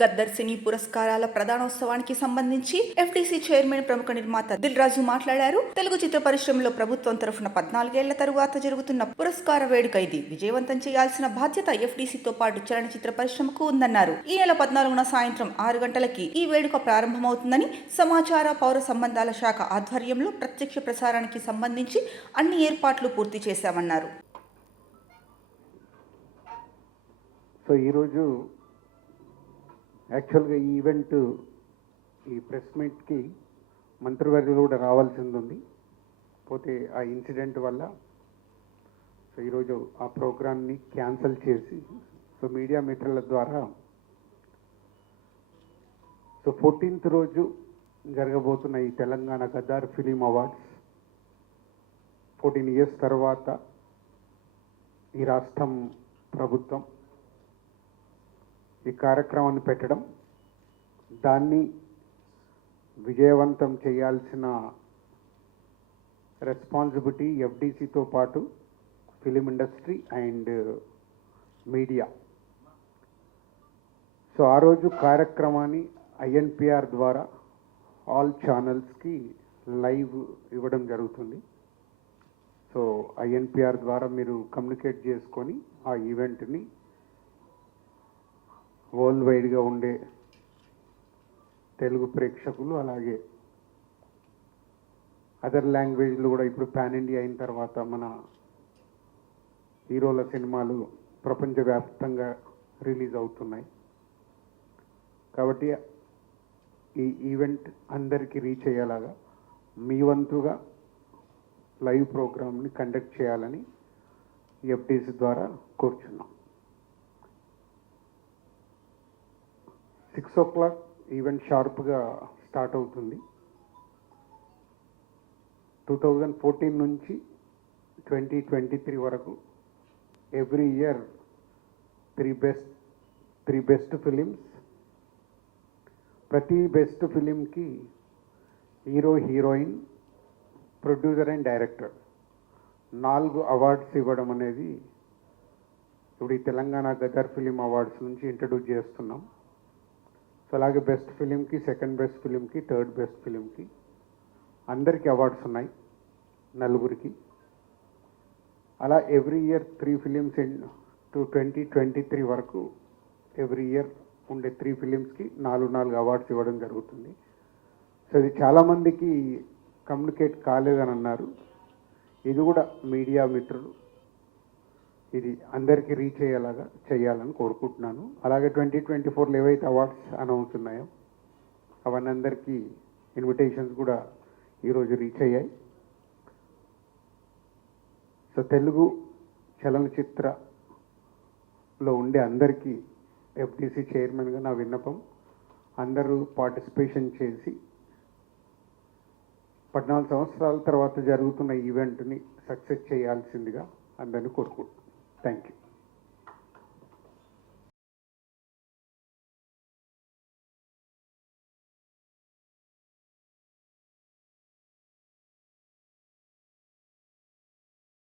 గద్దర్ సినీ పురస్కారాల ప్రధానోత్సవానికి సంబంధించి FDC chairman ప్రముఖ నిర్మాత దిల్ రాజు మాట్లాడారు. తెలుగు చిత్ర పరిశ్రమలో ప్రభుత్వం తరఫున 14 ఏళ్ల తరువాత జరుగుతున్న పురస్కార వేడుక ఇది. విజయవంతం చేయాల్సిన బాధ్యత ఎఫ్డీసీతో పాటు చలనచిత్ర పరిశ్రమకు ఉందన్నారు. ఈ నెల 14న సాయంత్రం 6 గంటలకి ఈ వేడుక ప్రారంభమవుతుందని, సమాచార పౌర సంబంధాల శాఖ ఆధ్వర్యంలో ప్రత్యక్ష ప్రసారానికి సంబంధించి అన్ని ఏర్పాట్లు పూర్తి చేశామన్నారు. సో ఈరోజు యాక్చువల్గా ఈ ఈవెంట్, ఈ ప్రెస్ మీట్కి మంత్రివర్యులు కూడా రావాల్సింది ఉంది. పోతే ఆ ఇన్సిడెంట్ వల్ల సో ఈరోజు ఆ ప్రోగ్రామ్ని క్యాన్సిల్ చేసి సో మీడియా మిత్రుల ద్వారా సో 14th రోజు జరగబోతున్న ఈ Telangana Gaddar film awards 14 years తర్వాత ఈ రాష్ట్రం ప్రభుత్వం ఈ కార్యక్రమాన్ని పెట్టడం, దాన్ని విజయవంతం చేయాల్సిన రెస్పాన్సిబిలిటీ ఎఫ్డీసీతో పాటు film industry and media. So ఆ రోజు కార్యక్రమాన్ని ఐఎన్పిఆర్ ద్వారా ఆల్ ఛానల్స్కి లైవ్ ఇవ్వడం జరుగుతుంది. సో ఐఎన్పిఆర్ ద్వారా మీరు కమ్యూనికేట్ చేసుకొని ఆ ఈవెంట్ని వరల్డ్ వైడ్గా ఉండే తెలుగు ప్రేక్షకులు, అలాగే అదర్ లాంగ్వేజ్లు కూడా ఇప్పుడు పాన్ ఇండియా అయిన తర్వాత మన హీరోల సినిమాలు ప్రపంచవ్యాప్తంగా రిలీజ్ అవుతున్నాయి. కాబట్టి ఈ ఈవెంట్ అందరికీ రీచ్ అయ్యేలాగా మీ వంతుగా లైవ్ ప్రోగ్రామ్ని కండక్ట్ చేయాలని ఎఫ్డీసీ ద్వారా కోరుచున్నాం. 6 o'clock ఈవెంట్ షార్ప్గా స్టార్ట్ అవుతుంది. 2014 నుంచి 2023 వరకు every year three best films, ప్రతి బెస్ట్ ఫిలింకి hero, heroine, producer and director 4 awards ఇవ్వడం అనేది ఇప్పుడు ఈ తెలంగాణ గదర్ ఫిలిం అవార్డ్స్ నుంచి ఇంట్రడ్యూస్ చేస్తున్నాం. సో అలాగే బెస్ట్ ఫిలింకి, సెకండ్ బెస్ట్ ఫిలింకి, థర్డ్ బెస్ట్ ఫిలింకి అందరికీ అవార్డ్స్ ఉన్నాయి, 4 అలా ఎవ్రీ ఇయర్ 3 ఫిలిమ్స్ టు 2023 వరకు ఎవ్రీ ఇయర్ ఉండే 3 ఫిలిమ్స్కి 4 అవార్డ్స్ ఇవ్వడం జరుగుతుంది. సో ఇది చాలామందికి కమ్యూనికేట్ కాలేదని అన్నారు. ఇది కూడా మీడియా మిత్రులు ఇది అందరికీ రీచ్ అయ్యేలాగా చేయాలని కోరుకుంటున్నాను. అలాగే 2024లో ఏవైతే అవార్డ్స్ అనౌన్స్ ఉన్నాయో అవన్నీ అందరికీ ఇన్విటేషన్స్ కూడా ఈరోజు రీచ్ అయ్యాయి. సో తెలుగు చలనచిత్రలో ఉండే అందరికీ ఎఫ్డీసీ చైర్మన్గా నా విన్నపం, అందరూ పార్టిసిపేషన్ చేసి 14 సంవత్సరాల తర్వాత జరుగుతున్న ఈవెంట్ని సక్సెస్ చేయాల్సిందిగా అందరినీ కోరుకుంటున్నాను. Thank you.